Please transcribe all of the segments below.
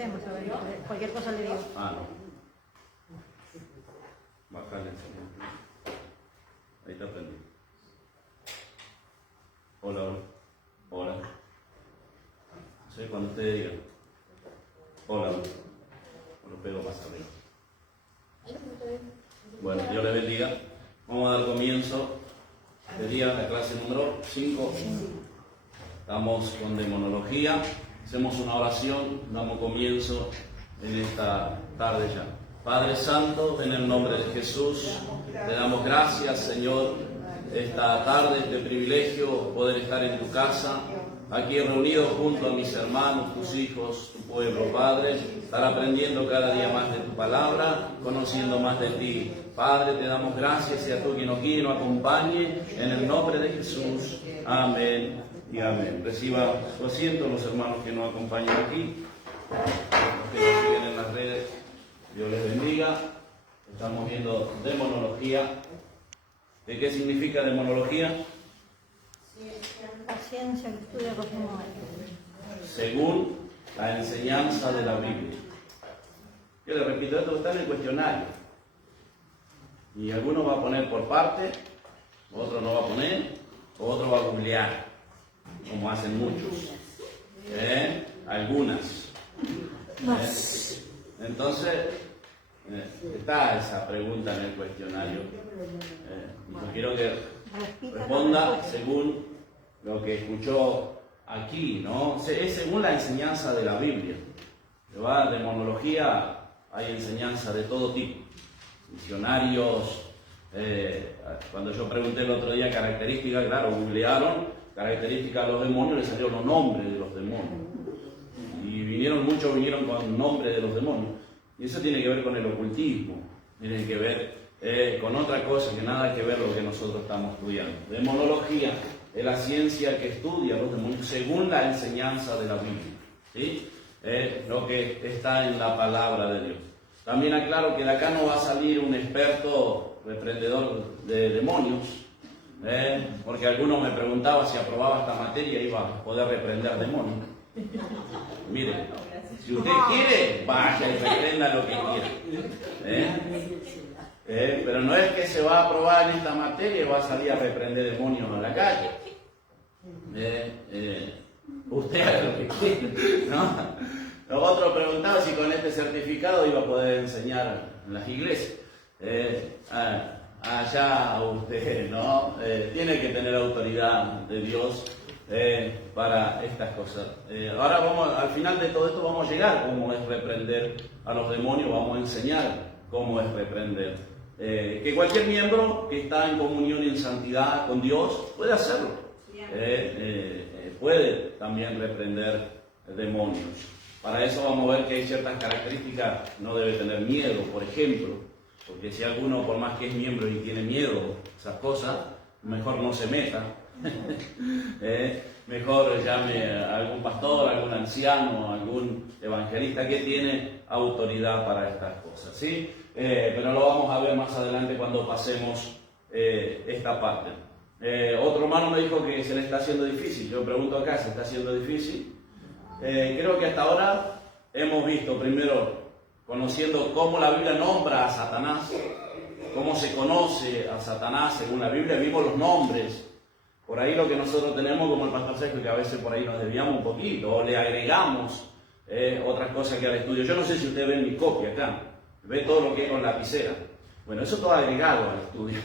hacemos, a ver, cualquier cosa le digo. Ah, no. Bajarle el segundo. Ahí está prendido. Hola, hola. Hola. Sí, cuando ustedes digan. Hola, hola. Lo pego más arriba. Bueno, Dios les bendiga. Vamos a dar comienzo. Sería la clase número 5. Estamos con demonología. Hacemos una oración. Damos comienzo en esta tarde ya. Padre Santo, en el nombre de Jesús, te damos gracias, Señor, esta tarde, este privilegio, poder estar en tu casa, aquí reunidos junto a mis hermanos, tus hijos, tu pueblo, Padre, estar aprendiendo cada día más de tu palabra, conociendo más de ti. Padre, te damos gracias, sea tú quien nos guíe y nos acompañe, en el nombre de Jesús. Amén y amén. Reciba su asiento los hermanos que nos acompañan aquí, los que nos siguen en las redes. Dios les bendiga. Estamos viendo demonología. ¿De qué significa demonología? La ciencia que estudia los demonios. Según la enseñanza de la Biblia. Yo le repito, esto está en el cuestionario. Y alguno va a poner por parte, otro no va a poner, otro va a googlear, como hacen muchos. Algunas. Entonces, está esa pregunta en el cuestionario. Yo quiero que responda según lo que escuchó aquí, ¿no? Es según la enseñanza de la Biblia. De demonología hay enseñanza de todo tipo. Misionarios, cuando yo pregunté el otro día características, claro, googlearon características de los demonios, les salieron los nombres de los demonios. Y muchos vinieron con nombres de los demonios. Y eso tiene que ver con el ocultismo, tiene que ver con otra cosa que nada que ver con lo que nosotros estamos estudiando. Demonología es la ciencia que estudia los demonios según la enseñanza de la Biblia, ¿sí? Lo que está en la palabra de Dios. También aclaro que de acá no va a salir un experto reprendedor de demonios, porque alguno me preguntaba si aprobaba esta materia iba a poder reprender demonios. Mire, si usted quiere, vaya y reprenda lo que quiera. Pero no es que se va a aprobar en esta materia y va a salir a reprender demonios a la calle. Usted haga lo que quiera, ¿no? Los otros preguntaban si con este certificado iba a poder enseñar en las iglesias. Allá usted, ¿no? Tiene que tener autoridad de Dios para estas cosas. Ahora al final de todo esto vamos a llegar cómo es reprender a los demonios, vamos a enseñar cómo es reprender. Que cualquier miembro que está en comunión y en santidad con Dios puede hacerlo. Puede también reprender demonios. Para eso vamos a ver que hay ciertas características, no debe tener miedo, por ejemplo, porque si alguno, por más que es miembro y tiene miedo, esas cosas, mejor no se meta. Mejor llame a algún pastor, algún anciano, algún evangelista que tiene autoridad para estas cosas, ¿sí? Pero lo vamos a ver más adelante cuando pasemos esta parte. Otro hermano me dijo que se le está haciendo difícil. Yo pregunto acá, ¿se está haciendo difícil? Creo que hasta ahora hemos visto primero, conociendo cómo la Biblia nombra a Satanás, cómo se conoce a Satanás según la Biblia, vimos los nombres. Por ahí lo que nosotros tenemos, como el pastor Sergio, que a veces por ahí nos desviamos un poquito, o le agregamos otras cosas que al estudio. Yo no sé si usted ve mi copia acá, ve todo lo que es con lapicera. Bueno, eso todo agregado al estudio.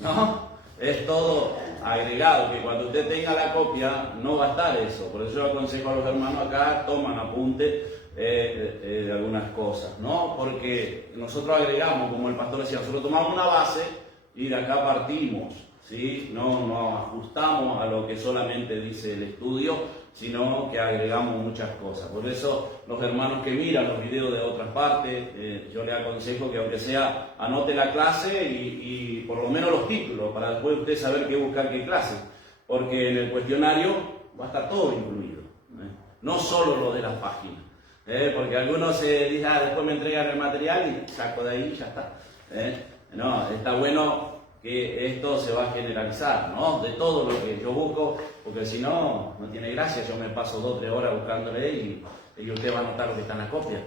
¿No? Es todo agregado, que cuando usted tenga la copia no va a estar eso. Por eso yo aconsejo a los hermanos acá, toman apunte de algunas cosas, ¿no? Porque nosotros agregamos, como el pastor decía, nosotros tomamos una base y de acá partimos, ¿sí? No ajustamos a lo que solamente dice el estudio, sino que agregamos muchas cosas. Por eso los hermanos que miran los videos de otras partes, yo les aconsejo que aunque sea anote la clase y por lo menos los títulos, para después usted saber qué buscar, qué clase, porque en el cuestionario va a estar todo incluido, no solo lo de las páginas, porque algunos se dicen, después me entregan el material y saco de ahí y ya está. No, está bueno que esto se va a generalizar, ¿no? De todo lo que yo busco, porque si no, no tiene gracia. Yo me paso 2 o 3 horas buscándole y usted va a notar lo que está en la copia.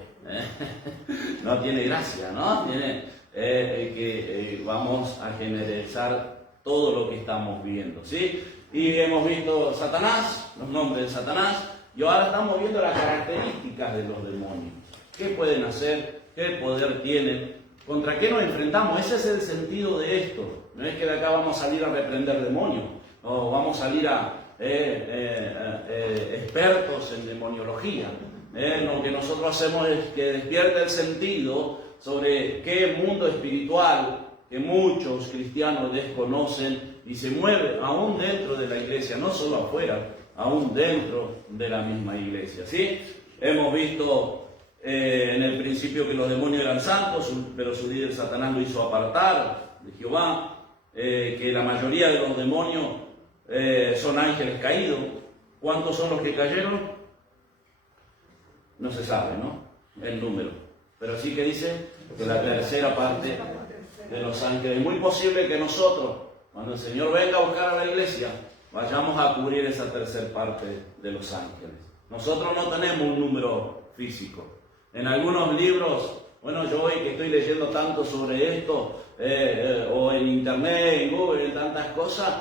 No tiene gracia, ¿no? Tiene que vamos a generalizar todo lo que estamos viendo, ¿sí? Y hemos visto Satanás, los nombres de Satanás, y ahora estamos viendo las características de los demonios. ¿Qué pueden hacer? ¿Qué poder tienen? ¿Contra qué nos enfrentamos? Ese es el sentido de esto. No es que de acá vamos a salir a reprender demonios, o vamos a salir a expertos en demoniología. Lo que nosotros hacemos es que despierte el sentido sobre qué mundo espiritual que muchos cristianos desconocen y se mueve aún dentro de la iglesia, no solo afuera, aún dentro de la misma iglesia, ¿sí? Hemos visto en el principio que los demonios eran santos, pero su líder Satanás lo hizo apartar de Jehová, que la mayoría de los demonios son ángeles caídos. ¿Cuántos son los que cayeron? No se sabe, ¿no? El número. Pero sí que dice que la tercera parte de los ángeles. Es muy posible que nosotros, cuando el Señor venga a buscar a la iglesia, vayamos a cubrir esa tercera parte de los ángeles. Nosotros no tenemos un número físico. En algunos libros, bueno, yo hoy que estoy leyendo tanto sobre esto, o en internet, en Google, en tantas cosas,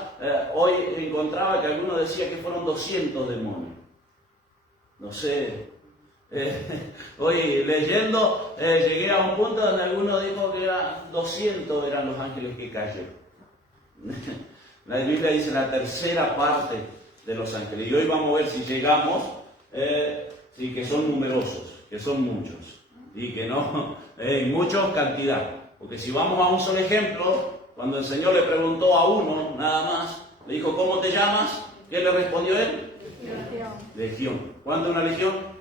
hoy encontraba que algunos decían que fueron 200 demonios. No sé. Hoy leyendo llegué a un punto donde alguno dijo que 200 eran los ángeles que cayeron. La Biblia dice la tercera parte de los ángeles. Y hoy vamos a ver si llegamos, sí, que son numerosos, que son muchos, y que no, muchos cantidad. Porque si vamos a un solo ejemplo, cuando el Señor le preguntó a uno nada más, le dijo, ¿cómo te llamas? ¿Qué le respondió él? Legión. Legión. ¿Cuánto es una legión?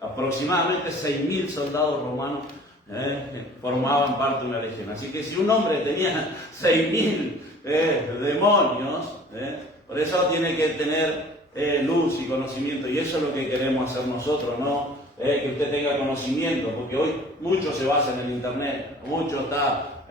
Aproximadamente 6.000 soldados romanos formaban parte de una legión. Así que si un hombre tenía 6.000 demonios, por eso tiene que tener luz y conocimiento. Y eso es lo que queremos hacer nosotros, ¿no? Que usted tenga conocimiento, porque hoy mucho se basa en el internet, mucho está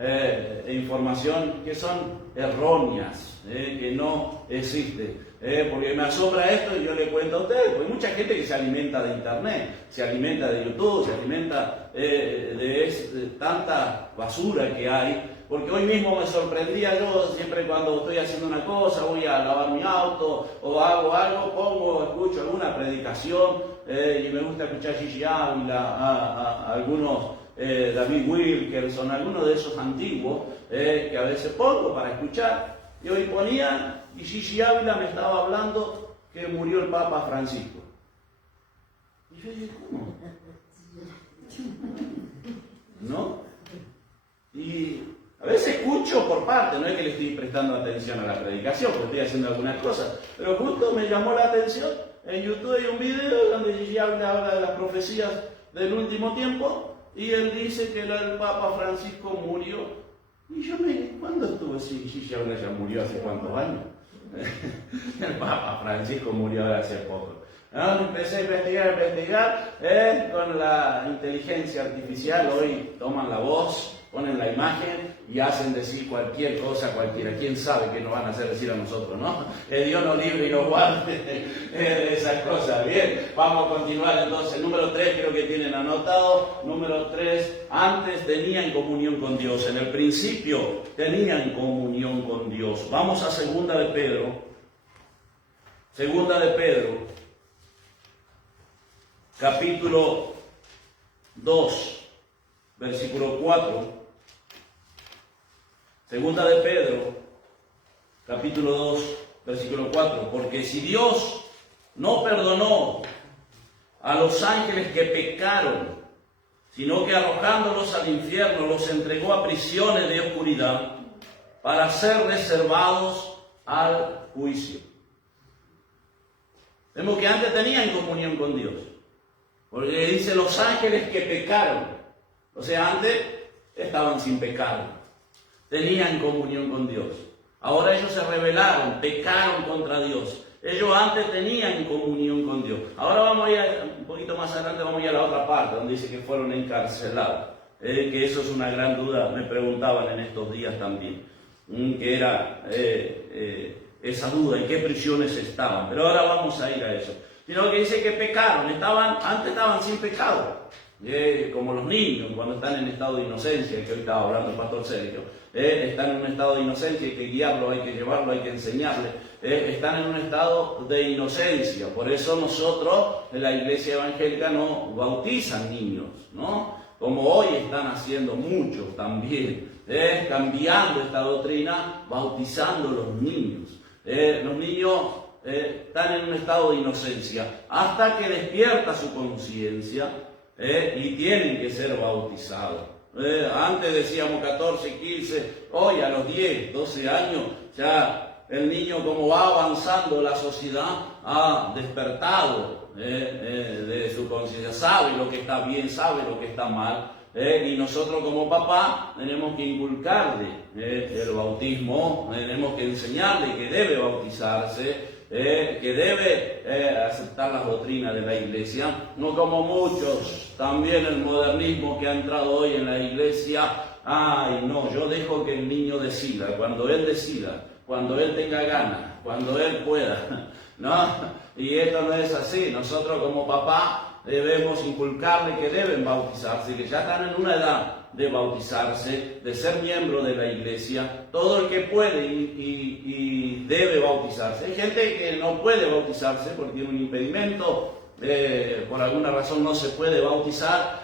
información que son erróneas, que no existe. Porque me asombra esto y yo le cuento a ustedes, porque hay mucha gente que se alimenta de internet, se alimenta de YouTube, se alimenta de tanta basura que hay. Porque hoy mismo me sorprendía, yo siempre cuando estoy haciendo una cosa, voy a lavar mi auto o hago algo, escucho alguna predicación, y me gusta escuchar Gigi Ávila, a algunos David Wilkerson, algunos de esos antiguos que a veces pongo para escuchar. Y hoy ponía, y Gigi Ávila me estaba hablando que murió el Papa Francisco. Y yo dije, ¿cómo? ¿No? Y a veces escucho por parte, no es que le estoy prestando atención a la predicación, porque estoy haciendo algunas cosas, pero justo me llamó la atención, en YouTube hay un video donde Gigi Ávila habla de las profecías del último tiempo, y él dice que el Papa Francisco murió. Y yo ¿cuándo estuvo así? Gigi Ávila ya murió hace cuántos años. El Papa Francisco murió hace poco. ¿No? Empecé a investigar, con la inteligencia artificial. Hoy toman la voz, ponen la imagen y hacen decir cualquier cosa a cualquiera. ¿Quién sabe qué nos van a hacer decir a nosotros, no? Que Dios nos libre y nos guarde de esas cosas. Bien, vamos a continuar entonces. Número 3 creo que tienen anotado. Número 3, antes tenían comunión con Dios. En el principio tenían comunión con Dios. Vamos a Segunda de Pedro. Segunda de Pedro, capítulo 2, versículo 4. Segunda de Pedro, capítulo 2, versículo 4. Porque si Dios no perdonó a los ángeles que pecaron, sino que arrojándolos al infierno los entregó a prisiones de oscuridad para ser reservados al juicio. Vemos que antes tenían comunión con Dios. Porque dice los ángeles que pecaron. O sea, antes estaban sin pecado. Tenían comunión con Dios. Ahora ellos se rebelaron, pecaron contra Dios. Ellos antes tenían comunión con Dios. Ahora vamos a ir, un poquito más adelante, vamos a ir a la otra parte, donde dice que fueron encarcelados. Que eso es una gran duda, me preguntaban en estos días también. Que era esa duda, en qué prisiones estaban. Pero ahora vamos a ir a eso. sino que dice que pecaron, antes estaban sin pecado. Como los niños cuando están en estado de inocencia, que hoy estaba hablando el pastor Sergio, están en un estado de inocencia, hay que guiarlo, hay que llevarlo, hay que enseñarle, están en un estado de inocencia. Por eso nosotros en la iglesia evangélica no bautizan niños, ¿no? Como hoy están haciendo muchos también, cambiando esta doctrina, bautizando los niños. Los niños están en un estado de inocencia hasta que despierta su conciencia. Y tienen que ser bautizados. Antes decíamos 14, 15, hoy a los 10, 12 años, ya el niño, como va avanzando la sociedad, ha despertado de su conciencia, sabe lo que está bien, sabe lo que está mal, y nosotros como papá tenemos que inculcarle el bautismo, tenemos que enseñarle que debe bautizarse, que debe aceptar las doctrinas de la iglesia, no como muchos, también el modernismo que ha entrado hoy en la iglesia. Ay, no, yo dejo que el niño decida, cuando él tenga ganas, cuando él pueda, ¿no? Y esto no es así. Nosotros como papá debemos inculcarle que deben bautizarse, que ya están en una edad de bautizarse, de ser miembro de la iglesia, todo el que puede y debe bautizarse. Hay gente que no puede bautizarse porque tiene un impedimento, por alguna razón no se puede bautizar,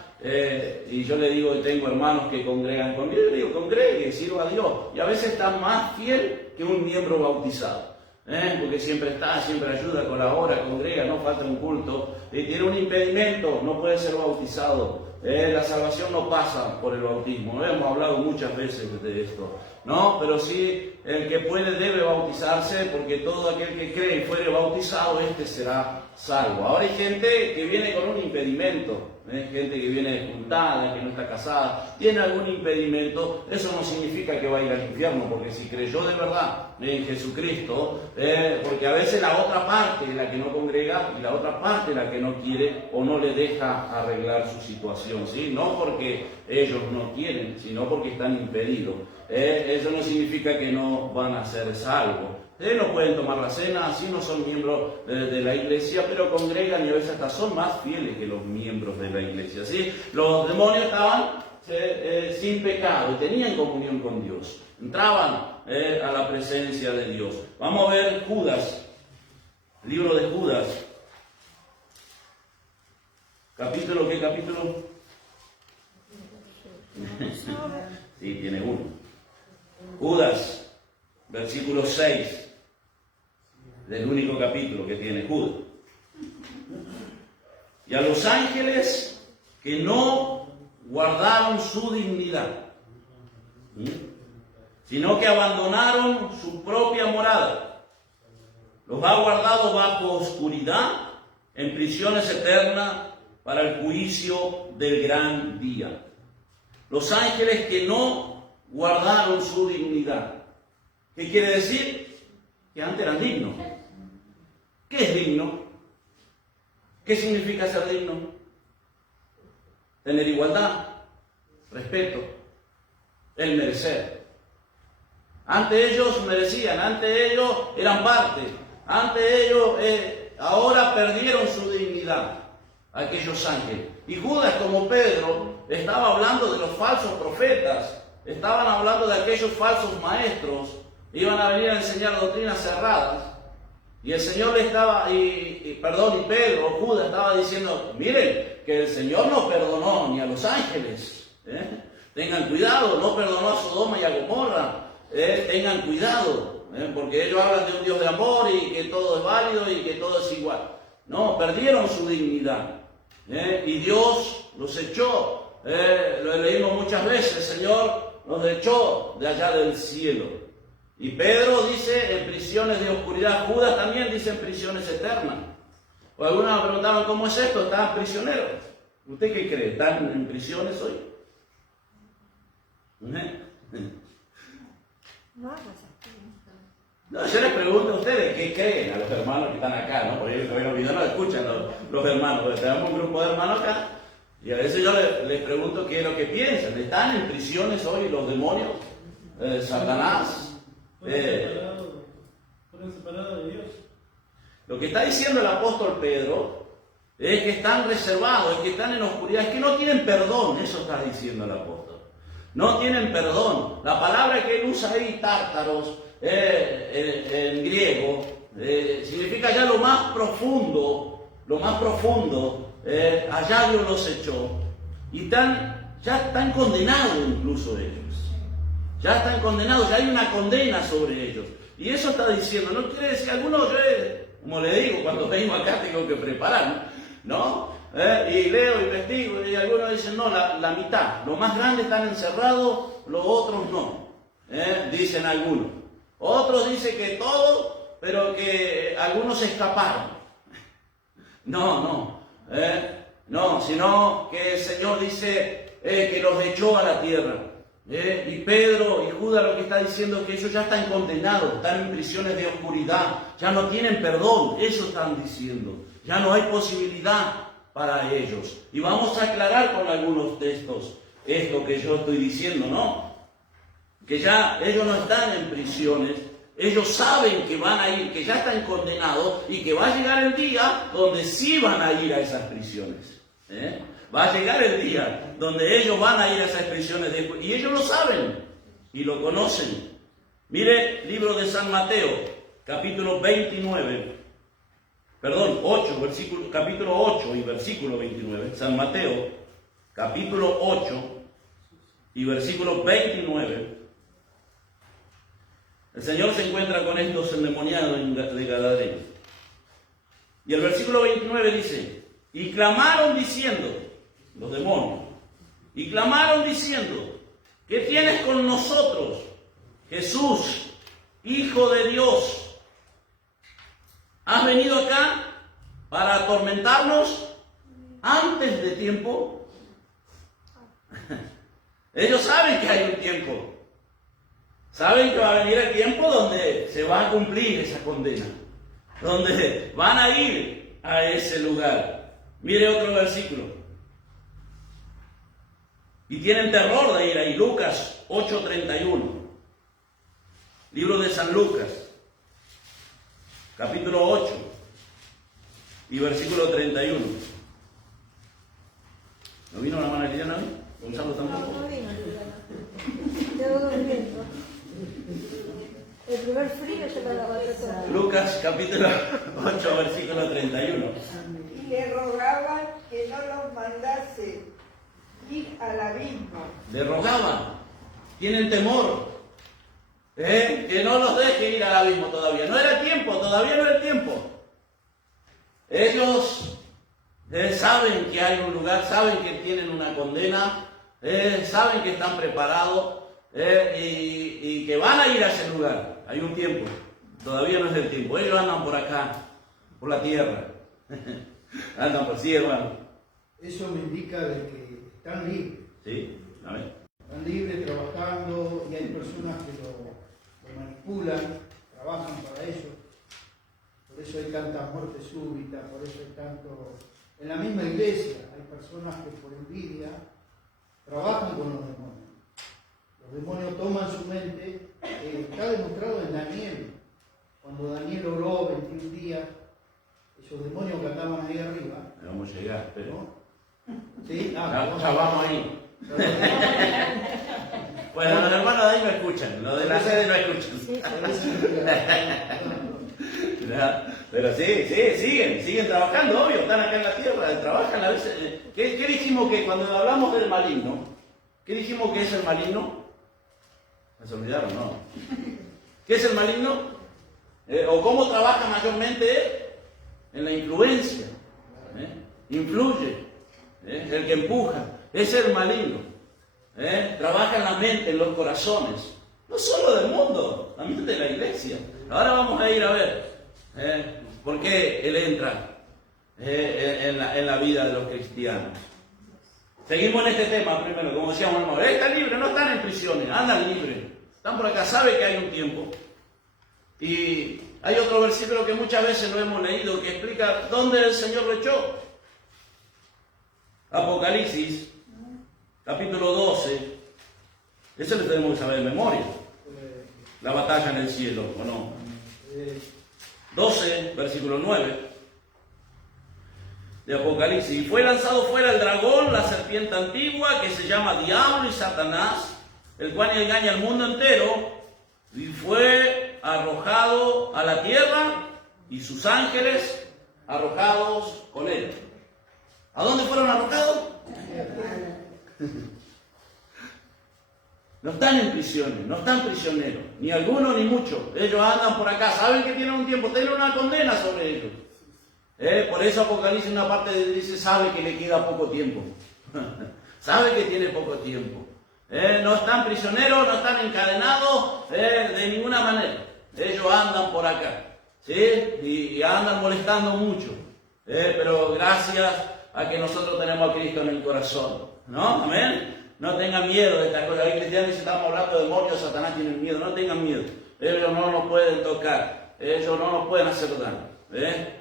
y yo le digo, y tengo hermanos que congregan conmigo, yo le digo, congregue, sirva a Dios, y a veces está más fiel que un miembro bautizado. Porque siempre está, siempre ayuda, colabora, congrega, no falta un culto, tiene un impedimento, no puede ser bautizado. La salvación no pasa por el bautismo, hemos hablado muchas veces de esto, ¿no? Pero sí, el que puede debe bautizarse, porque todo aquel que cree y fuere bautizado, este será salvo. Ahora hay gente que viene con un impedimento, gente que viene despuntada, que no está casada, tiene algún impedimento. Eso no significa que va a ir al infierno, porque si creyó de verdad en Jesucristo, porque a veces la otra parte es la que no congrega y la otra parte es la que no quiere o no le deja arreglar su situación, ¿sí? No porque ellos no quieren, sino porque están impedidos. Eso no significa que no van a ser salvos. No pueden tomar la cena, así no son miembros de la iglesia, pero congregan y a veces hasta son más fieles que los miembros de la iglesia, ¿sí? Los demonios estaban sin pecado y tenían comunión con Dios, entraban a la presencia de Dios. Vamos a ver Judas, libro de Judas, capítulo, ¿qué capítulo? Sí, tiene uno. Judas, versículo 6. Del único capítulo que tiene Judas. Y a los ángeles que no guardaron su dignidad, sino que abandonaron su propia morada, los ha guardado bajo oscuridad, en prisiones eternas, para el juicio del gran día. Los ángeles que no guardaron su dignidad. ¿Qué quiere decir? Que antes eran dignos. ¿Qué es digno? ¿Qué significa ser digno? Tener igualdad, respeto, el merecer. Antes ellos merecían, antes ellos eran parte, antes ellos ahora perdieron su dignidad, aquellos ángeles. Y Judas, como Pedro, estaba hablando de los falsos profetas, estaban hablando de aquellos falsos maestros, iban a venir a enseñar doctrinas cerradas. Y el Señor le estaba, y Pedro, Judas estaba diciendo, miren, que el Señor no perdonó ni a los ángeles. Tengan cuidado, no perdonó a Sodoma y a Gomorra. Tengan cuidado, porque ellos hablan de un Dios de amor y que todo es válido y que todo es igual. No, perdieron su dignidad. Y Dios los echó. Lo leímos muchas veces, el Señor los echó de allá del cielo. Y Pedro dice en prisiones de oscuridad, Judas también dice en prisiones eternas. O algunos me preguntaban, ¿cómo es esto? ¿Están prisioneros? ¿Usted qué cree? ¿Están en prisiones hoy? No, yo les pregunto a ustedes, ¿qué creen? A los hermanos que están acá, ¿no? Por ahí los videos no escuchan los hermanos. Porque tenemos un grupo de hermanos acá. Y a veces yo les pregunto qué es lo que piensan. ¿Están en prisiones hoy los demonios? Satanás. Fueron separados de Dios. Lo que está diciendo el apóstol Pedro es que están reservados, es que están en oscuridad, es que no tienen perdón, eso está diciendo el apóstol. No tienen perdón. La palabra que él usa ahí, tártaros, en griego, significa ya lo más profundo, allá Dios los echó. Y ya están condenados incluso ellos. Ya están condenados, ya hay una condena sobre ellos. Y eso está diciendo, no quiere decir, algunos, como le digo, cuando vengo acá tengo que prepararme, ¿no? Y leo, investigo, y algunos dicen, no, la mitad, los más grandes están encerrados, los otros no, dicen algunos. Otros dicen que todos, pero que algunos escaparon. No, sino que el Señor dice que los echó a la tierra. Y Pedro y Judas lo que está diciendo es que ellos ya están condenados, están en prisiones de oscuridad, ya no tienen perdón, eso están diciendo, ya no hay posibilidad para ellos. Y vamos a aclarar con algunos textos esto que yo estoy diciendo, ¿no? Que ya ellos no están en prisiones, ellos saben que van a ir, que ya están condenados y que va a llegar el día donde sí van a ir a esas prisiones. Va a llegar el día donde ellos van a ir a esas prisiones y ellos lo saben y lo conocen. Mire, libro de San Mateo, capítulo 8, capítulo 8 y versículo 29. San Mateo, capítulo 8 y versículo 29. El Señor se encuentra con estos endemoniados de Gadareno. Y el versículo 29 dice, y clamaron diciendo, los demonios, y clamaron diciendo, ¿qué tienes con nosotros, Jesús, Hijo de Dios? ¿Has venido acá para atormentarnos antes de tiempo? Ellos saben que hay un tiempo. Saben que va a venir el tiempo donde se va a cumplir esa condena, donde van a ir a ese lugar. Mire otro versículo. Y tienen terror de ir ahí. Lucas 8:31. Libro de San Lucas, capítulo 8 y versículo 31. ¿No vino la mano Liliana hoy? Gonzalo tampoco. No vino Liliana. Quedó durmiendo. El primer frío se lo levantó todo. Lucas capítulo 8, versículo 31. Y le rogaban que no los mandase ir al abismo. Le rogaban, tienen temor, que no los deje ir al abismo todavía. No era el tiempo, todavía no era el tiempo. Ellos saben que hay un lugar, saben que tienen una condena, saben que están preparados y que van a ir a ese lugar. Hay un tiempo, todavía no es el tiempo. Ellos andan por acá, por la tierra. Andan por sí, hermano. Eso me indica de que están libres. Sí, a ver. Están libres trabajando y hay personas que lo manipulan, trabajan para eso. Por eso hay tanta muerte súbita, por eso hay tanto... En la misma iglesia hay personas que por envidia trabajan con los demonios. Los demonios toman su mente, está demostrado en Daniel. Cuando Daniel oró 21 días, esos demonios que andaban ahí arriba... Vamos a llegar, pero... ¿no? Sí, ya vamos ahí. Bueno, los hermanos de ahí no escuchan, los de la sede no escuchan. Pero sí, siguen trabajando, obvio, están acá en la tierra, trabajan a veces. ¿Qué dijimos que cuando hablamos del maligno? ¿Qué dijimos que es el maligno? ¿Se olvidaron? No. ¿Qué es el maligno? ¿O cómo trabaja mayormente? En la influencia. Influye. El que empuja. Es el maligno. Trabaja en la mente, en los corazones. No solo del mundo, también de la iglesia. Ahora vamos a ir a ver por qué él entra en la vida de los cristianos. Seguimos en este tema primero, como decíamos, hermano. Están libres, no están en prisiones, andan libres. Están por acá, saben que hay un tiempo. Y hay otro versículo que muchas veces no hemos leído que explica dónde el Señor lo echó. Apocalipsis, capítulo 12. Eso lo tenemos que saber de memoria. La batalla en el cielo, ¿o no? 12, versículo 9 de Apocalipsis. Y fue lanzado fuera el dragón, la serpiente antigua, que se llama Diablo y Satanás, el cual engaña al mundo entero, y fue arrojado a la tierra, y sus ángeles arrojados con él. ¿A dónde fueron arrojados? No están en prisiones, no están prisioneros, ni algunos ni muchos. Ellos andan por acá, saben que tienen un tiempo, tienen una condena sobre ellos. Por eso Apocalipsis, una parte dice, sabe que le queda poco tiempo. Sabe que tiene poco tiempo. No están prisioneros, no están encadenados de ninguna manera. Ellos andan por acá, ¿sí? Y andan molestando mucho. Pero gracias a que nosotros tenemos a Cristo en el corazón, ¿no? Amén. No tengan miedo de estas cosas. Hay cristianos que estamos hablando de demonios, Satanás tienen miedo. No tengan miedo. Ellos no nos pueden tocar. Ellos no nos pueden hacer daño.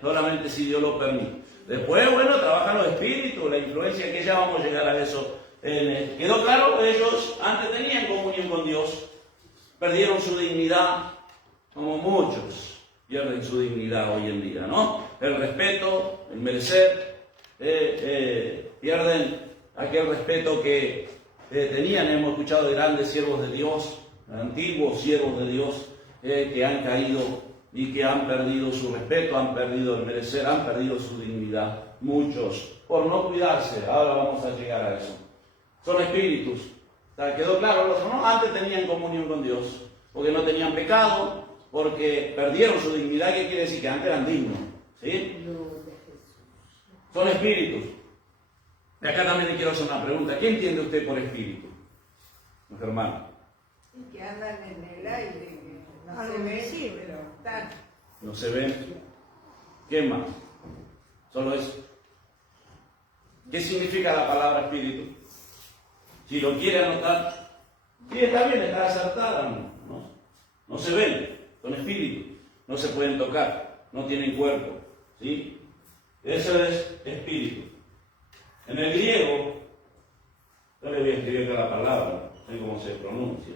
Solamente si Dios lo permite. Después, bueno, trabajan los espíritus, la influencia que ya vamos a llegar a eso. Quedó claro, ellos antes tenían comunión con Dios. Perdieron su dignidad, como muchos pierden su dignidad hoy en día, ¿no? El respeto, el merecer, pierden aquel respeto que tenían. Hemos escuchado de grandes siervos de Dios, antiguos siervos de Dios, que han caído y que han perdido su respeto, han perdido el merecer, han perdido su dignidad. Muchos, por no cuidarse. Ahora vamos a llegar a eso. Son espíritus. ¿Quedó claro? Los no antes tenían comunión con Dios, porque no tenían pecado, porque perdieron su dignidad. ¿Qué quiere decir? Que antes eran dignos, ¿sí? Son espíritus. De acá también le quiero hacer una pregunta. ¿Qué entiende usted por espíritu, los hermanos? Que andan en el aire, que no Algo se ven, invisible. pero están. No se ven. ¿Qué más? Solo eso. ¿Qué significa la palabra espíritu? Si lo quiere anotar, sí, está bien, está acertada. No se ven, son espíritus. No se pueden tocar, no tienen cuerpo, ¿sí? Eso es espíritu. En el griego, yo le voy a escribir acá la palabra, no sé cómo se pronuncia.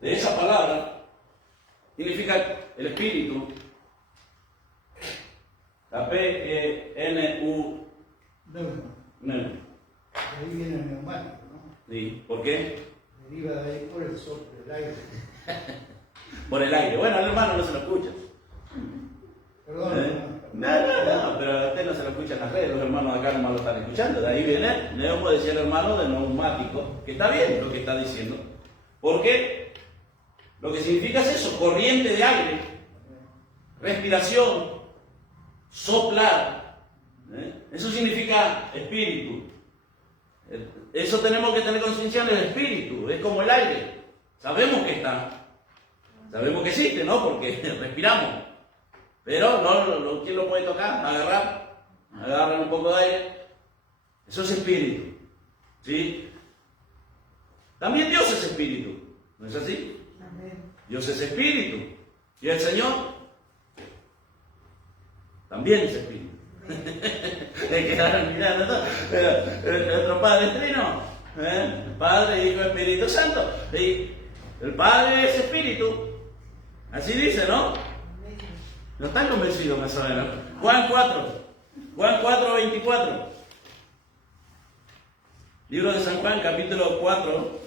De esa palabra significa el espíritu, la P-E-N-U. Neuma. De ahí viene el neumático, ¿no? ¿Sí? ¿Por qué? Deriva de ahí por el soplo del aire. Por el aire. Bueno, al hermano no se lo escucha. Perdón. No, pero a usted no se lo escucha en las redes, los hermanos acá nomás lo están escuchando. De ahí viene, Neo decía el hermano de neumático, que está bien lo que está diciendo. Porque lo que significa es eso, corriente de aire, respiración, soplar. Eso significa espíritu. Eso tenemos que tener conciencia en el espíritu, es como el aire. Sabemos que está, sabemos que existe, ¿no? Porque respiramos. Pero ¿quién lo puede tocar? Agarran un poco de aire. Eso es espíritu, ¿sí? También Dios es espíritu, ¿no es así? Amén. Dios es espíritu. ¿Y el Señor? También es espíritu. Hay que dar mirando, ¿no? Pero nuestro Padre es trino, Padre, Hijo, Espíritu Santo. Y el Padre es espíritu. Así dice, ¿no? No están convencidos más o menos. Juan 4, 24. Libro de San Juan, capítulo 4,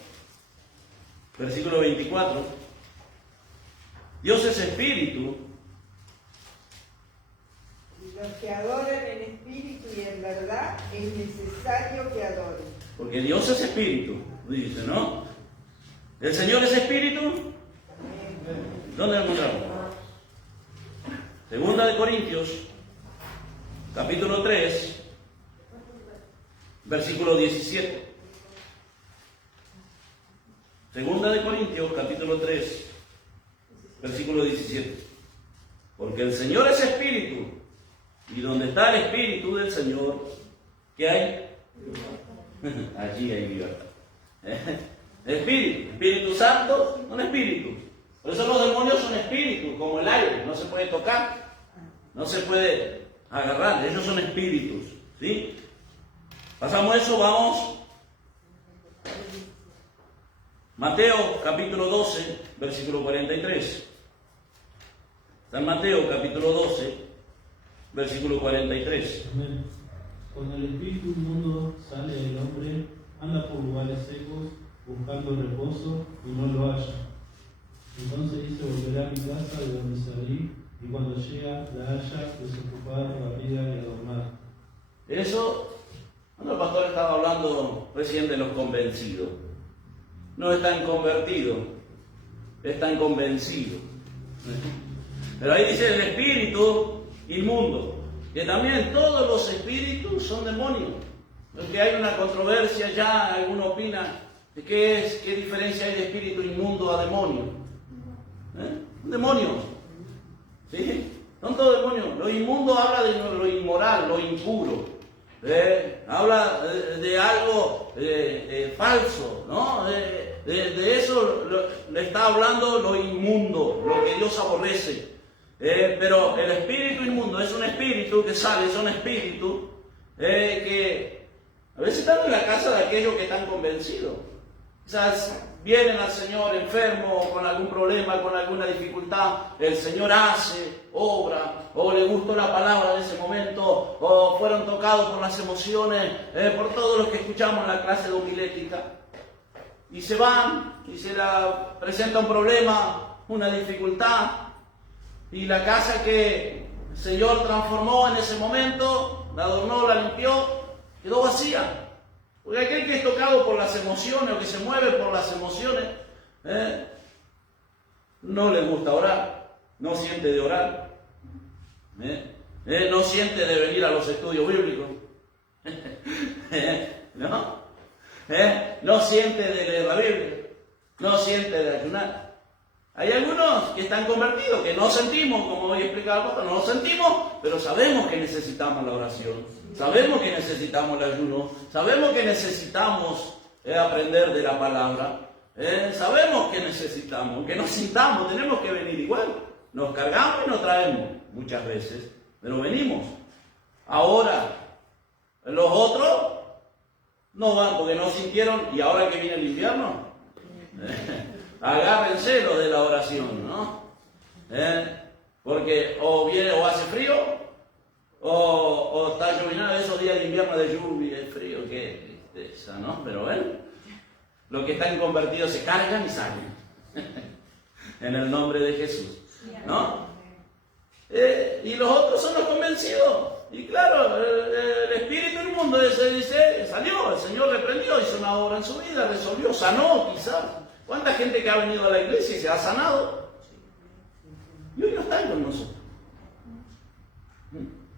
versículo 24. Dios es espíritu. Y los que adoran en espíritu y en verdad es necesario que adoren. Porque Dios es espíritu, dice, ¿no? ¿El Señor es espíritu? Amén. ¿Dónde lo encontramos? Segunda de Corintios, capítulo 3, versículo 17. Segunda de Corintios, capítulo 3, versículo 17. Porque el Señor es espíritu, y donde está el espíritu del Señor, ¿qué hay? Allí hay libertad. Espíritu Santo, un espíritu. Por eso los demonios son espíritus, como el aire, no se puede tocar, no se puede agarrar, ellos son espíritus, ¿sí? Pasamos eso, vamos Mateo capítulo 12, versículo 43. San Mateo capítulo 12, versículo 43. Amén. Cuando el espíritu inmundo sale del hombre, anda por lugares secos, buscando reposo, y no lo halla. Entonces dice: volveré a mi casa de donde salí, y cuando llega la halla desocupada, barrida y adornada. Eso, cuando el pastor estaba hablando recién de los convencidos. No están convertidos, están convencidos. Pero ahí dice el espíritu inmundo, que también todos los espíritus son demonios. Porque hay una controversia ya, alguno opina, de qué diferencia hay de espíritu inmundo a demonio. Un demonio, ¿sí? Son todos demonios. Lo inmundo habla de lo inmoral, lo impuro. Habla de algo falso, ¿no? De eso le está hablando lo inmundo, lo que Dios aborrece. Pero el espíritu inmundo es un espíritu que sale, son espíritus que a veces están en la casa de aquellos que están convencidos. Quizás vienen al Señor enfermo, con algún problema, con alguna dificultad, el Señor hace, obra, o le gustó la palabra en ese momento, o fueron tocados por las emociones, por todos los que escuchamos en la clase de homilética. Y se van, y se la presenta un problema, una dificultad, y la casa que el Señor transformó en ese momento, la adornó, la limpió, quedó vacía. Porque aquel que es tocado por las emociones o que se mueve por las emociones, no le gusta orar, no siente de orar, no siente de venir a los estudios bíblicos, no siente de leer la Biblia, no siente de ayunar. Hay algunos que están convertidos, que no sentimos, como hoy explicaba el pastor, no lo sentimos, pero sabemos que necesitamos la oración, sabemos que necesitamos el ayuno, sabemos que necesitamos aprender de la palabra, sabemos que necesitamos, que nos sintamos, tenemos que venir igual. Nos cargamos y nos traemos muchas veces, pero venimos. Ahora, los otros no van porque no sintieron, y ahora que viene el invierno, agárrense lo de la oración, ¿no? Porque o viene o hace frío, o está lloviendo, esos días de invierno de lluvia, el frío, qué tristeza, ¿no? Pero bueno, los que están convertidos se cargan y salen, en el nombre de Jesús, ¿no? Y los otros son los convencidos. Y claro, el espíritu inmundo ese dice, salió, el Señor reprendió, hizo una obra en su vida, resolvió, sanó quizás. ¿Cuánta gente que ha venido a la iglesia y se ha sanado? Y hoy no están con nosotros.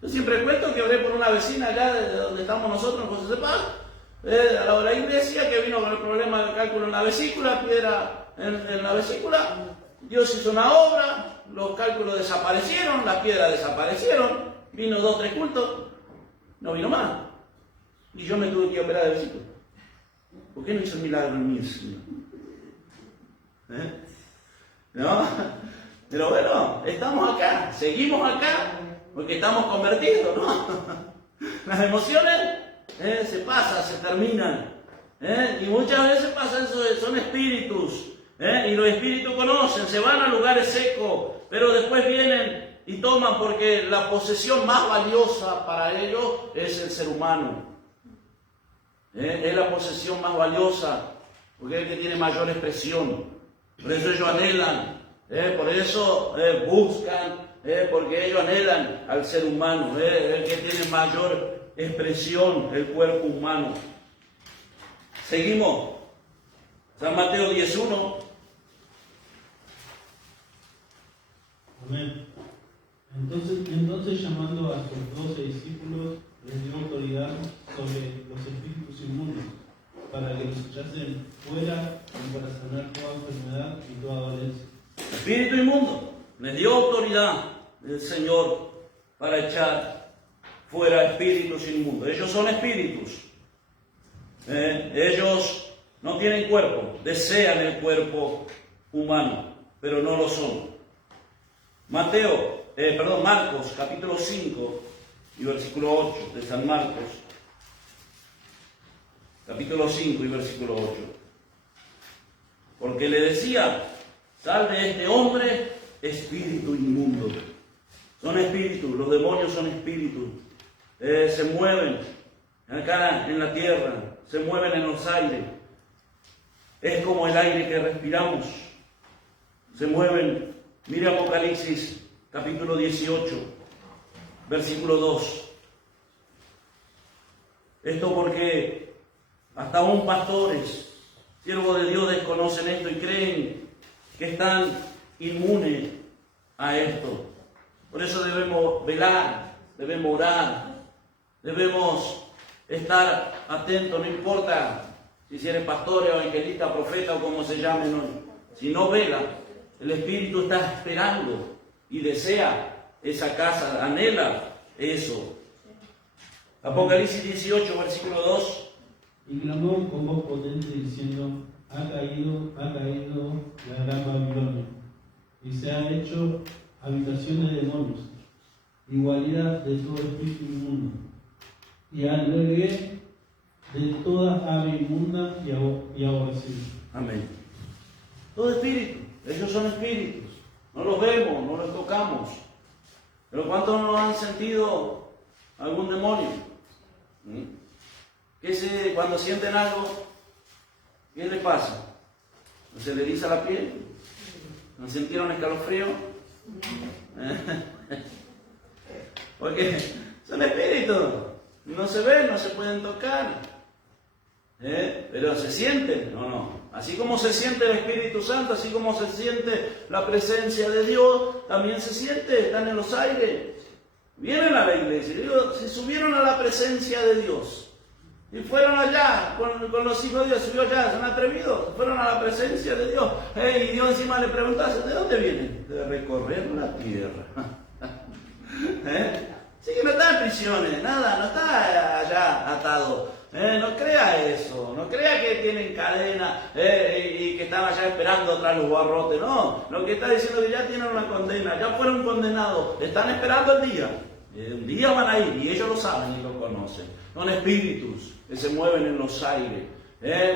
Yo siempre cuento que oré por una vecina allá de donde estamos nosotros, en José de Paz, a la iglesia, que vino con el problema del cálculo en la vesícula, piedra en la vesícula. Dios hizo una obra, los cálculos desaparecieron, las piedras desaparecieron, vino 2 o 3 cultos, no vino más. Y yo me tuve que operar de vesícula. ¿Por qué no hizo el milagro en mí, Señor? ¿No? Pero bueno, estamos acá, seguimos acá, porque estamos convertidos, ¿no? Las emociones se pasan, se terminan, y muchas veces pasan, son espíritus, y los espíritus conocen, se van a lugares secos, pero después vienen y toman, porque la posesión más valiosa para ellos es el ser humano, es la posesión más valiosa, porque es el que tiene mayor expresión. Por eso ellos anhelan, por eso buscan, porque ellos anhelan al ser humano, el que tiene mayor expresión, el cuerpo humano. Seguimos. San Mateo 10:1. Amén. Entonces llamando a sus 12 discípulos, les dio autoridad sobre los espíritus inmundos, para que los echasen fuera y para sanar toda enfermedad y toda dolencia. Espíritu inmundo, les dio autoridad el Señor para echar fuera espíritus inmundos. Ellos son espíritus. Ellos no tienen cuerpo, desean el cuerpo humano, pero no lo son. Marcos, capítulo 5 y versículo 8 de San Marcos. Capítulo 5 y versículo 8. porque le decía, sal de este hombre, espíritu inmundo. Son espíritus, los demonios son espíritus. Se mueven acá en la tierra, se mueven en los aires. Es como el aire que respiramos. Se mueven. Mire Apocalipsis, capítulo 18, versículo 2. Esto porque hasta aún pastores, siervos de Dios, desconocen esto y creen que están inmunes a esto. Por eso debemos velar, debemos orar, debemos estar atentos, no importa si eres pastor, evangelista, profeta o como se llame, no. Si no vela, el Espíritu está esperando y desea esa casa, anhela eso. Apocalipsis 18, versículo 2. Y clamó con voz potente diciendo, ha caído la gran Babilonia, y se ha hecho habitación de demonios, igualdad de todo espíritu inmundo, y albergue de toda ave inmunda y aborrecida. Amén. Todo espíritu, ellos son espíritus, no los vemos, no los tocamos, pero ¿cuántos no han sentido algún demonio? Cuando sienten algo, ¿qué les pasa? ¿No se les eriza la piel? ¿No sintieron escalofrío? Porque son espíritus, no se ven, no se pueden tocar, pero se sienten, ¿o no? Así como se siente el Espíritu Santo, así como se siente la presencia de Dios, también se siente, están en los aires. Vienen a la iglesia, se subieron a la presencia de Dios. Y fueron allá con los hijos de Dios, subió allá, son atrevidos, fueron a la presencia de Dios. Y Dios encima le preguntase, ¿de dónde vienen? De recorrer la tierra. Sí que no está en prisiones, nada, no está allá atado. No crea eso, no crea que tienen cadena y que están allá esperando tras los barrotes. No, lo que está diciendo es que ya tienen una condena, ya fueron condenados, están esperando el día. Un día van a ir y ellos lo saben y lo conocen. Son espíritus que se mueven en los aires.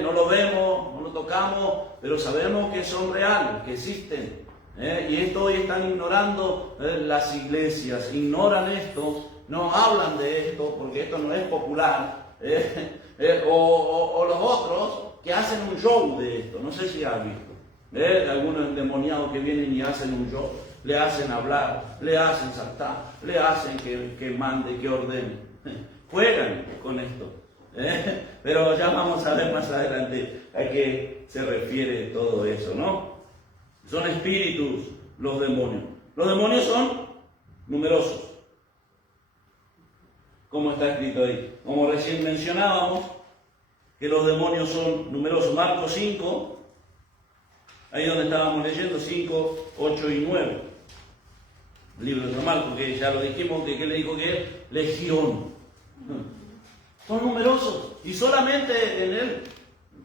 No lo vemos, no lo tocamos, pero sabemos que son reales, que existen. Y esto hoy están ignorando las iglesias, ignoran esto, no hablan de esto porque esto no es popular. O los otros que hacen un show de esto, no sé si has visto. Algunos endemoniados que vienen y hacen un show, le hacen hablar, le hacen saltar, le hacen que mande, que ordene. Juegan con esto. Pero ya vamos a ver más adelante a qué se refiere todo eso, ¿no? Son espíritus los demonios. Los demonios son numerosos, como está escrito ahí. Como recién mencionábamos, que los demonios son numerosos. Marcos 5, ahí donde estábamos leyendo, 5, 8 y 9. El libro de Marcos, que ya lo dijimos, que le dijo que es legión. Son numerosos y solamente en él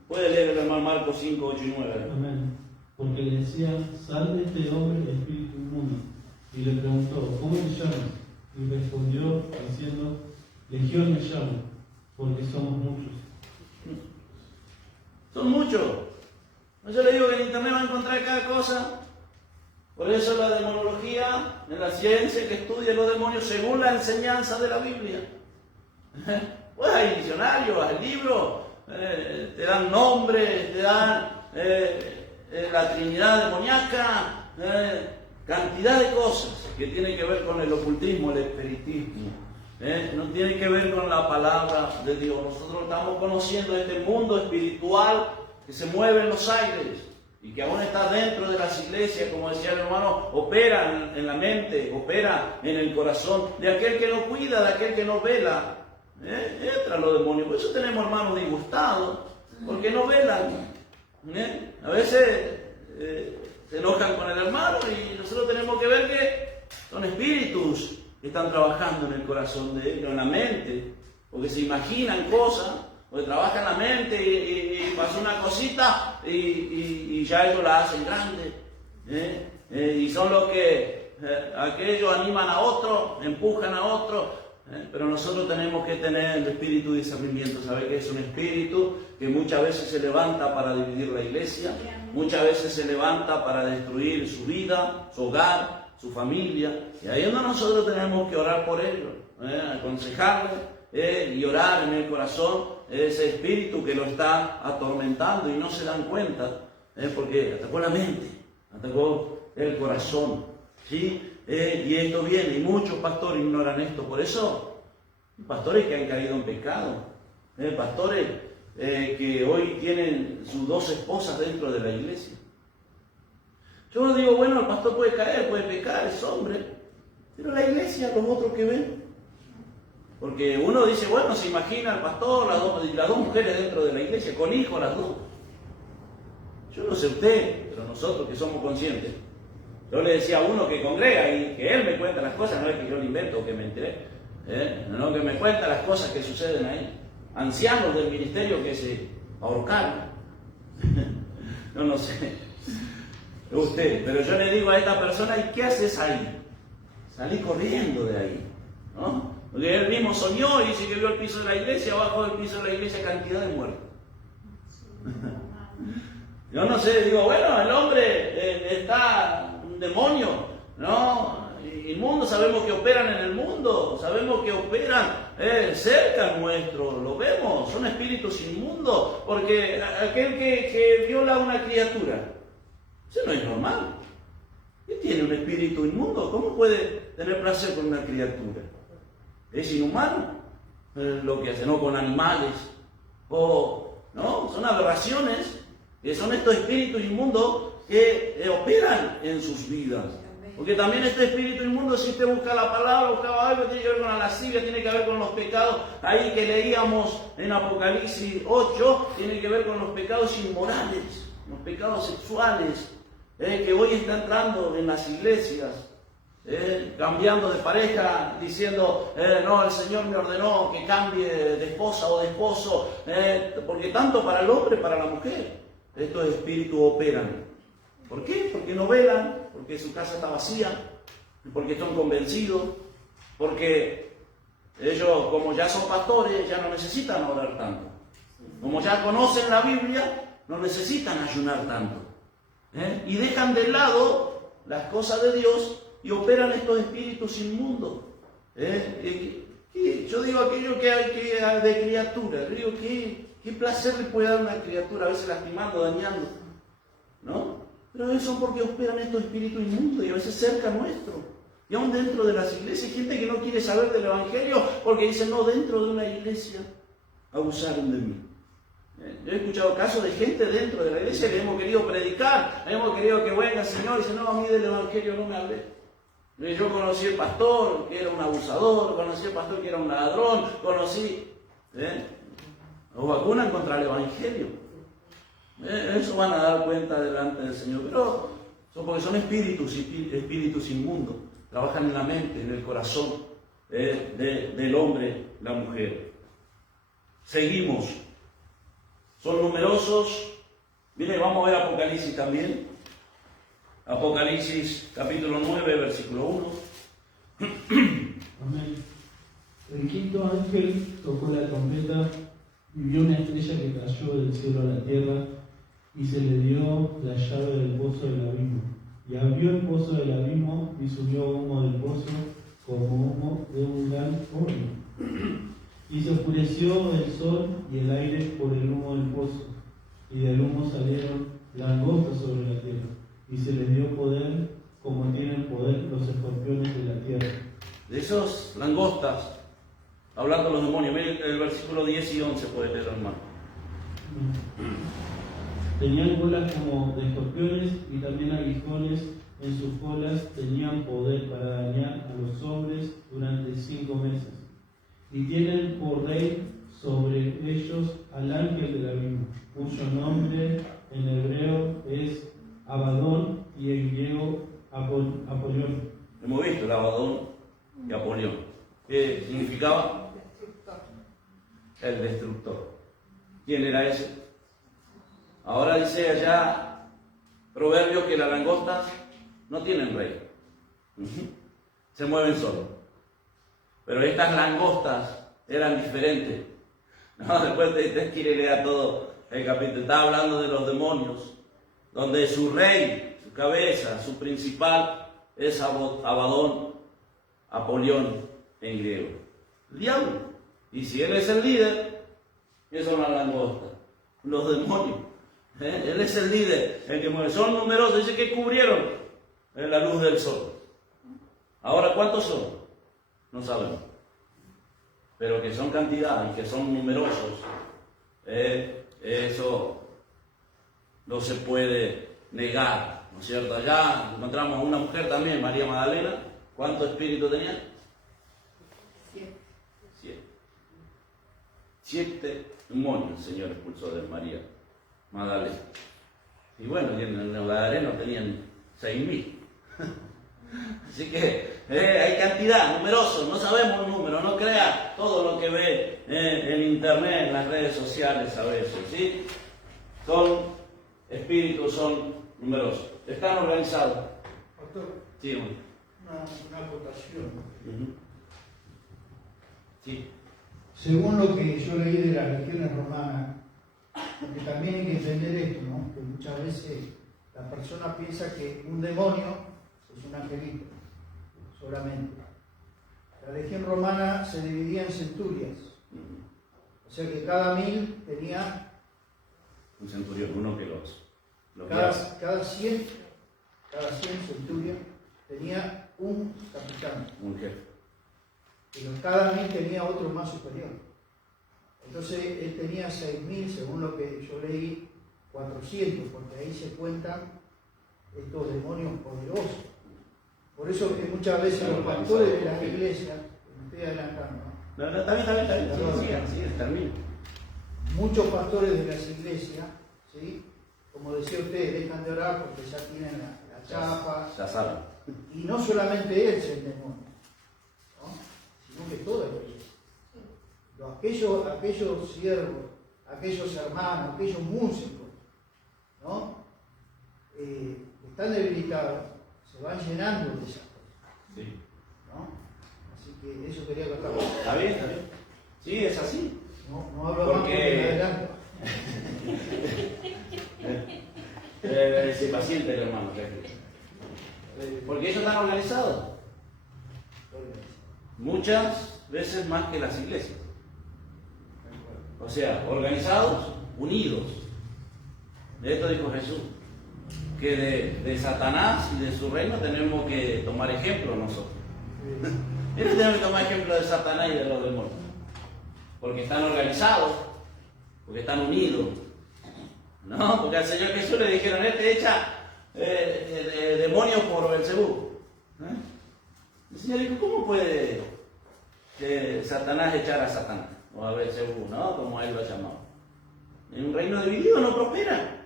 puede leer el hermano Marcos 5, 8 y 9. Amén. Porque le decía, sal de este hombre espíritu inmundo. Y le preguntó, ¿cómo te llamas? Y respondió diciendo, Legión me llamo, porque somos muchos. Son muchos. Yo le digo que en internet va a encontrar cada cosa. Por eso la demonología, en la ciencia que estudia los demonios según la enseñanza de la Biblia. Pues hay diccionarios, hay libros, te dan nombres, te dan la Trinidad demoníaca, cantidad de cosas que tienen que ver con el ocultismo, el espiritismo. No tiene que ver con la palabra de Dios. Nosotros estamos conociendo este mundo espiritual que se mueve en los aires y que aún está dentro de las iglesias, como decía el hermano, opera en la mente, opera en el corazón de aquel que no cuida, de aquel que no vela. Entran los demonios. Por eso tenemos hermanos disgustados, porque no velan. A veces se enojan con el hermano y nosotros tenemos que ver que son espíritus que están trabajando en el corazón de ellos, en la mente, porque se imaginan cosas, porque trabajan la mente y pasa una cosita y ya ellos la hacen grande. Y son los que aquellos animan a otros, empujan a otros, Pero nosotros tenemos que tener el espíritu de discernimiento, saber que es un espíritu que muchas veces se levanta para dividir la iglesia, muchas veces se levanta para destruir su vida, su hogar, su familia, y ahí es donde nosotros tenemos que orar por ellos, aconsejarles y orar en el corazón ese espíritu que lo está atormentando y no se dan cuenta, porque atacó la mente, atacó el corazón, ¿sí? Y esto viene, y muchos pastores ignoran esto, por eso pastores que han caído en pecado, pastores que hoy tienen sus 2 esposas dentro de la iglesia. Yo no digo, bueno, el pastor puede caer, puede pecar, es hombre, pero la iglesia, los otros que ven. Porque uno dice, bueno, se imagina al pastor, las dos mujeres dentro de la iglesia, con hijos las 2. Yo no sé usted, pero nosotros que somos conscientes. Yo le decía a uno que congrega y que él me cuenta las cosas, no es que yo le invento o que me enteré, no, que me cuenta las cosas que suceden ahí. Ancianos del ministerio que se ahorcaron. No sé. Usted, pero yo le digo a esta persona, ¿y qué haces ahí? Salí corriendo de ahí, ¿no? Porque él mismo soñó y dice que vio el piso de la iglesia, abajo del piso de la iglesia cantidad de muertos. Yo no sé, digo, bueno, el hombre está un demonio, ¿no? Inmundo, sabemos que operan en el mundo, sabemos que operan cerca nuestro, lo vemos, son espíritus inmundos, porque aquel que viola a una criatura, eso no es normal. ¿Qué tiene un espíritu inmundo? ¿Cómo puede tener placer con una criatura? Es inhumano lo que hace, no con animales, ¿no? Son aberraciones, que son estos espíritus inmundos que operan en sus vidas. Porque también este espíritu inmundo, si usted busca la palabra, buscaba algo, tiene que ver con la lascivia, tiene que ver con los pecados, ahí que leíamos en Apocalipsis 8, tiene que ver con los pecados inmorales, los pecados sexuales, que hoy está entrando en las iglesias, cambiando de pareja, diciendo, no, el Señor me ordenó que cambie de esposa o de esposo, porque tanto para el hombre, para la mujer, estos espíritus operan. ¿Por qué? Porque no velan, porque su casa está vacía, porque están convencidos, porque ellos, como ya son pastores, ya no necesitan orar tanto. Como ya conocen la Biblia, no necesitan ayunar tanto. Y dejan de lado las cosas de Dios y operan estos espíritus inmundos. Yo digo aquello que hay que de criatura. Yo digo, ¿qué placer le puede dar a una criatura? A veces lastimando, dañando, ¿no? Pero eso es porque operan estos espíritus inmundos y a veces cerca nuestro. Y aún dentro de las iglesias, hay gente que no quiere saber del Evangelio porque dicen, no, dentro de una iglesia abusaron de mí. Yo he escuchado casos de gente dentro de la iglesia que hemos querido predicar, hemos querido que venga el Señor y dice, no, a mí del Evangelio no me hablé. Yo conocí al pastor que era un abusador, conocí al pastor que era un ladrón, Nos vacunan contra el Evangelio. Eso van a dar cuenta delante del Señor, pero porque son espíritus inmundos, trabajan en la mente, en el corazón del hombre, la mujer. Seguimos, son numerosos. Mire, vamos a ver Apocalipsis también. Apocalipsis capítulo 9, versículo 1. Amén. El quinto ángel tocó la trompeta y vio una estrella que cayó del cielo a la tierra, y se le dio la llave del pozo del abismo. Y abrió el pozo del abismo y subió humo del pozo como humo de un gran horno. Y se oscureció el sol y el aire por el humo del pozo, y del humo salieron langostas sobre la tierra, y se les dio poder como tienen poder los escorpiones de la tierra. De esos langostas, hablando los demonios, miren el versículo 10 y 11 puede leer, hermano. Tenían colas como de escorpiones y también aguijones en sus colas. Tenían poder para dañar a los hombres durante 5 meses. Y tienen por rey sobre ellos al ángel del abismo, cuyo nombre en hebreo es Abadón y en griego Apolión. Hemos visto el Abadón y Apolión. ¿Qué significaba? El destructor. ¿Quién era ese? Ahora dice allá Proverbio que las langostas no tienen rey. Se mueven solos. Pero estas langostas eran diferentes. No, después te quiere leer todo el capítulo. Está hablando de los demonios, donde su rey, su cabeza, su principal es Abadón, Apolión en griego. El diablo. Y si él es el líder, ¿qué son las langostas? Los demonios. Él es el líder, el que mueve. Son numerosos, dice que cubrieron la luz del sol. Ahora, ¿cuántos son? No sabemos. Pero que son cantidad y que son numerosos, eso no se puede negar, ¿no es cierto? Allá encontramos a una mujer también, María Magdalena. ¿Cuántos espíritus tenía? 7 demonios el Señor expulsó de María Magdalena. Y bueno, en el Gadareno tenían 6.000. Así que hay cantidad, numerosos, no sabemos el número, no crea todo lo que ve en internet, en las redes sociales a veces, ¿sí? Son espíritus, son numerosos, están organizados. Pastor, Sí, bueno. una acotación. Sí. Según lo que yo leí de las religiones romanas, porque también hay que entender esto, ¿no? Que muchas veces la persona piensa que un demonio es un angelito, solamente. La legión romana se dividía en centurias, o sea que cada 1000 tenía... Un centurión, uno que los cada 100 centurias tenía un capitán. un jefe. Pero cada 1000 tenía otro más superior. Entonces él tenía 6000, según lo que yo leí, 400, porque ahí se cuentan estos demonios poderosos. Por eso que muchas veces los pastores de las iglesias, me estoy adelantando, ¿no? No, está bien. Sí, termino. Muchos pastores de las iglesias, ¿sí? Como decía usted, dejan de orar porque ya tienen la chapa. Ya saben. Y no solamente él es el demonio, ¿no? Sino que toda la iglesia. Aquellos siervos, aquellos hermanos, aquellos músicos, ¿no? Que están debilitados, se van llenando de esas cosas. Sí. ¿No? Así que eso quería contar. Está bien. Sí, es así. No hablo más porque me adelanto. Sí, paciente el hermano. Porque ellos están organizados. Muchas veces más que las iglesias. O sea, organizados, unidos. De esto dijo Jesús. Que de Satanás y de su reino tenemos que tomar ejemplo nosotros. Ellos tenemos que tomar ejemplo de Satanás y de los demonios. Porque están organizados, porque están unidos. No, porque al Señor Jesús le dijeron, echa demonios por Belcebú. El Señor dijo, ¿cómo puede Satanás echar a Satanás? O a Belcebú, ¿no? Como él lo ha llamado. En un reino dividido no prospera.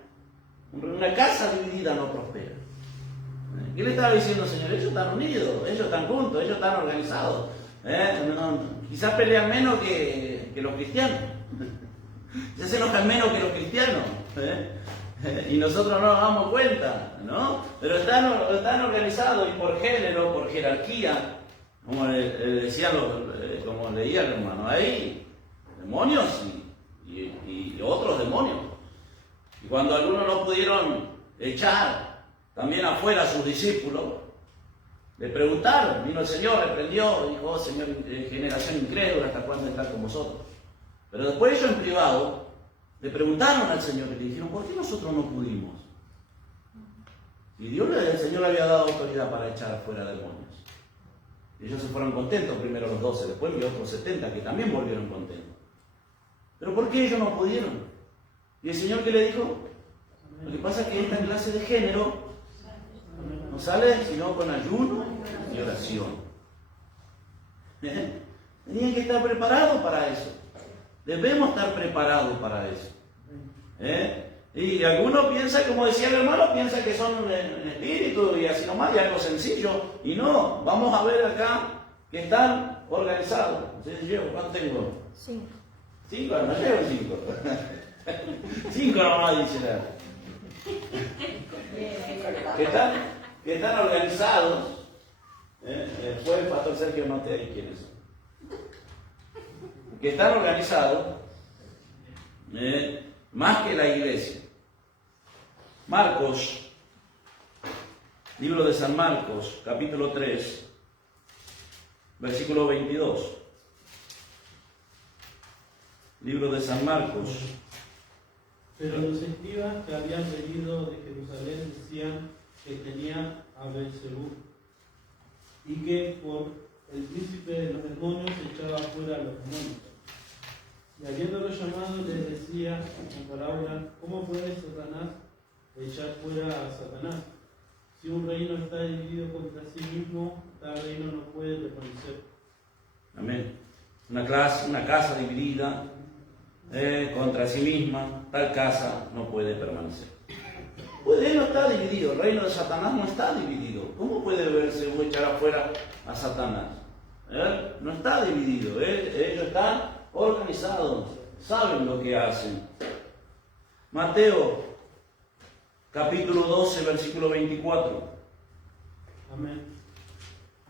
Una casa dividida no prospera. ¿Qué le estaba diciendo el Señor? Ellos están unidos, ellos están juntos, ellos están organizados. Quizás pelean menos que los cristianos. Ya se enojan menos que los cristianos. Y nosotros no nos damos cuenta, ¿no? Pero están organizados y por género, por jerarquía, como le decían como leía el hermano, hay demonios y otros demonios. Y cuando algunos no pudieron echar también afuera a sus discípulos, le preguntaron, vino el Señor, reprendió, dijo, oh, Señor, generación incrédula, ¿hasta cuándo estar con vosotros? Pero después ellos en privado le preguntaron al Señor y le dijeron, ¿por qué nosotros no pudimos? Y el Señor le había dado autoridad para echar afuera demonios. Y ellos se fueron contentos, primero los 12, después vi otros 70 que también volvieron contentos. ¿Pero por qué ellos no pudieron? ¿Y el Señor qué le dijo? Lo que pasa es que esta clase de género no sale sino con ayuno y oración. Tenían que estar preparados para eso. Debemos estar preparados para eso. Y algunos piensan, como decía el hermano, piensan que son un espíritu y así nomás, y algo sencillo. Y no, vamos a ver acá que están organizados. ¿Cuánto tengo? 5. 5, no llevo 5. 5 nomás, dice la. Que están organizados. Después el pastor Sergio no te dice quiénes son. que están organizados más que la iglesia. Marcos, libro de San Marcos, capítulo 3, versículo 22. Libro de San Marcos. Pero los escribas que habían venido de Jerusalén decían que tenía a Beelzebú y que por el príncipe de los demonios echaba fuera a los demonios. Y habiéndolo llamado les decía en parábola: ¿cómo puede Satanás echar fuera a Satanás? Si un reino está dividido contra sí mismo, tal reino no puede permanecer. Amén. Una casa dividida contra sí misma, tal casa no puede permanecer. Pues él no está dividido, el reino de Satanás no está dividido. ¿Cómo puede Beelzebú echar afuera a Satanás? No está dividido, ellos están organizados, saben lo que hacen. Mateo, capítulo 12, versículo 24. Amén.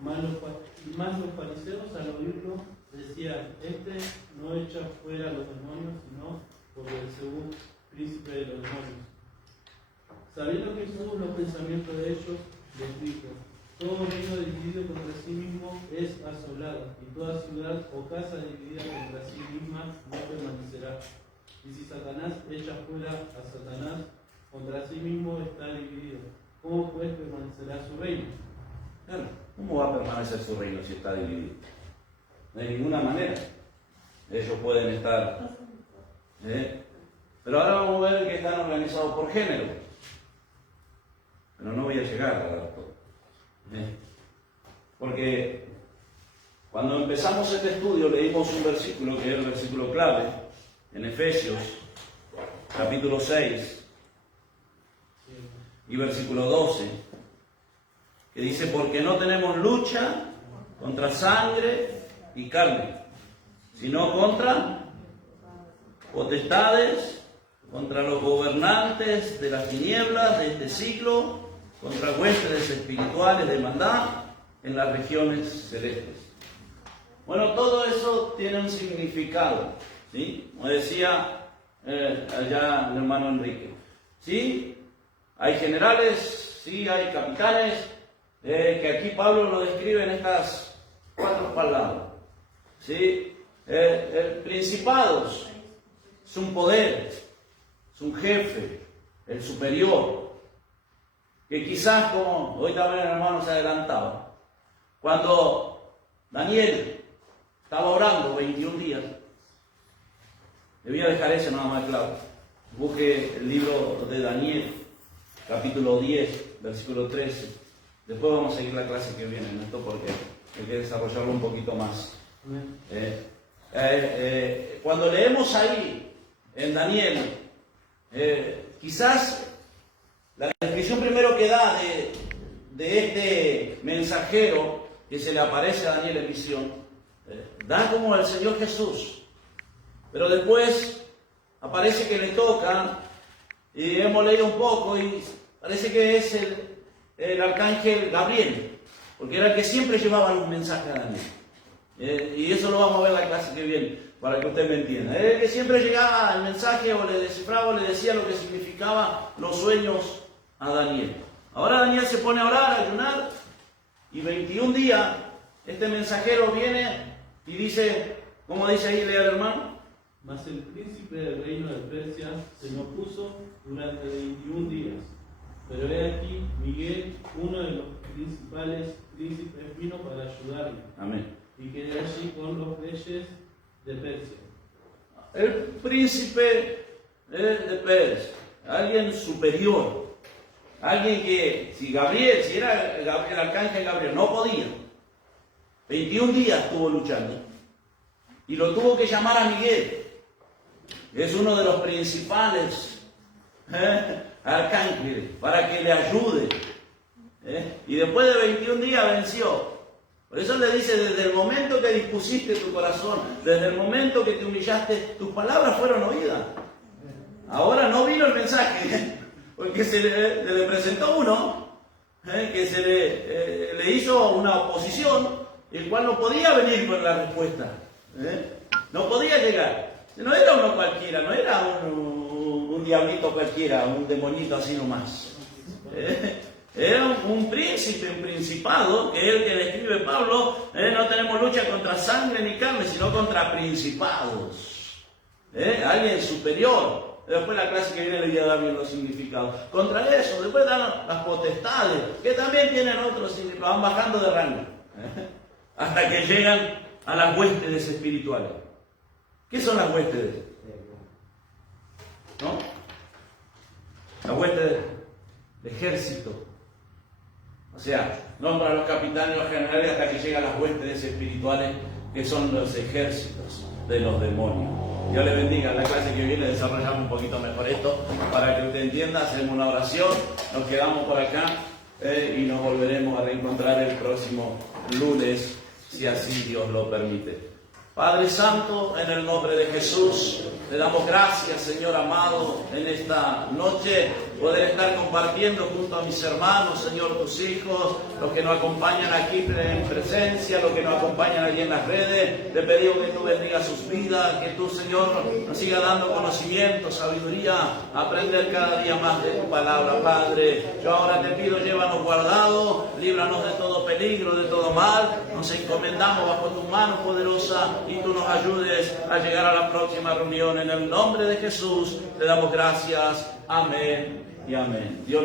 Más los fariseos al oírlo decían: este no echa fuera a los demonios, sino por Beelzebú, príncipe de los demonios. Sabiendo Jesús los pensamientos de ellos, les dijo: todo reino dividido contra sí mismo es asolado, y toda ciudad o casa dividida contra sí misma no permanecerá. Y si Satanás echa fuera a Satanás, contra sí mismo está dividido. ¿Cómo pues permanecerá su reino? Claro, ¿cómo va a permanecer su reino si está dividido? De ninguna manera. Ellos pueden estar. Pero ahora vamos a ver que están organizados por género. Pero no voy a llegar a dar todo. Porque cuando empezamos este estudio leímos un versículo que es el versículo clave en Efesios, capítulo 6 y versículo 12, que dice: porque no tenemos lucha contra sangre y carne, sino contra potestades, contra los gobernantes de las tinieblas de este siglo, contra huestes espirituales de maldad en las regiones celestes. Bueno, todo eso tiene un significado, ¿sí? Como decía allá el hermano Enrique, ¿sí? Hay generales, sí, hay capitanes, que aquí Pablo lo describe en estas 4 palabras, ¿sí? Principados, es un poder, es un jefe, el superior, que quizás, como hoy también el hermano se adelantaba, cuando Daniel estaba orando 21 días, le voy a dejar eso nada más claro. Busque el libro de Daniel, capítulo 10, versículo 13. Después vamos a seguir la clase que viene en esto porque hay que desarrollarlo un poquito más. Cuando leemos ahí en Daniel, quizás la descripción primero que da de este mensajero que se le aparece a Daniel en visión, da como el Señor Jesús, pero después aparece que le toca, y hemos leído un poco y parece que es el arcángel Gabriel, porque era el que siempre llevaba los mensajes a Daniel. Y eso lo vamos a ver en la clase que viene, para que usted me entienda. Era el que siempre llegaba el mensaje o le descifraba o le decía lo que significaba los sueños a Daniel. Ahora Daniel se pone a orar, a ayunar, y 21 días este mensajero viene y dice, ¿cómo dice ahí, lea el hermano? Mas el príncipe del reino de Persia se me opuso durante 21 días. Pero he aquí, Miguel, uno de los principales príncipes, vino para ayudarle. Amén. Y quedé allí con los reyes de Persia. El príncipe de Persia, alguien superior, alguien que, si era el arcángel Gabriel, no podía. 21 días estuvo luchando. Y lo tuvo que llamar a Miguel. Es uno de los principales arcángeles, para que le ayude. Y después de 21 días venció. Por eso le dice, desde el momento que dispusiste tu corazón, desde el momento que te humillaste, tus palabras fueron oídas. Ahora no vino el mensaje, porque se le presentó uno, que se le hizo una oposición, el cual no podía venir con la respuesta. No podía llegar. No era uno cualquiera, no era un diablito cualquiera, un demonito así nomás. Era un príncipe, un principado, que es el que describe Pablo. No tenemos lucha contra sangre ni carne, sino contra principados. Alguien superior. Después la clase que viene le voy a dar bien los significados. Contra eso, después dan las potestades, que también tienen otros significados, van bajando de rango. Hasta que llegan a las huestes espirituales. ¿Qué son las huestes? ¿No? Las huestes de ejército. O sea, nombra a los capitanes y los generales hasta que llegan las huestes espirituales, que son los ejércitos de los demonios. Dios le bendiga. En la clase que viene desarrollamos un poquito mejor esto, para que usted entienda. Hacemos una oración, nos quedamos por acá y nos volveremos a reencontrar el próximo lunes, si así Dios lo permite. Padre Santo, en el nombre de Jesús, le damos gracias, Señor amado, en esta noche, poder estar compartiendo junto a mis hermanos, Señor, tus hijos, los que nos acompañan aquí en presencia, los que nos acompañan allí en las redes. Te pedimos que tú bendigas sus vidas, que tú, Señor, nos siga dando conocimiento, sabiduría, aprender cada día más de tu palabra, Padre. Yo ahora te pido, llévanos guardados, líbranos de todo peligro, de todo mal. Nos encomendamos bajo tu mano poderosa y tú nos ayudes a llegar a la próxima reunión. En el nombre de Jesús te damos gracias. Amén y amén. Dios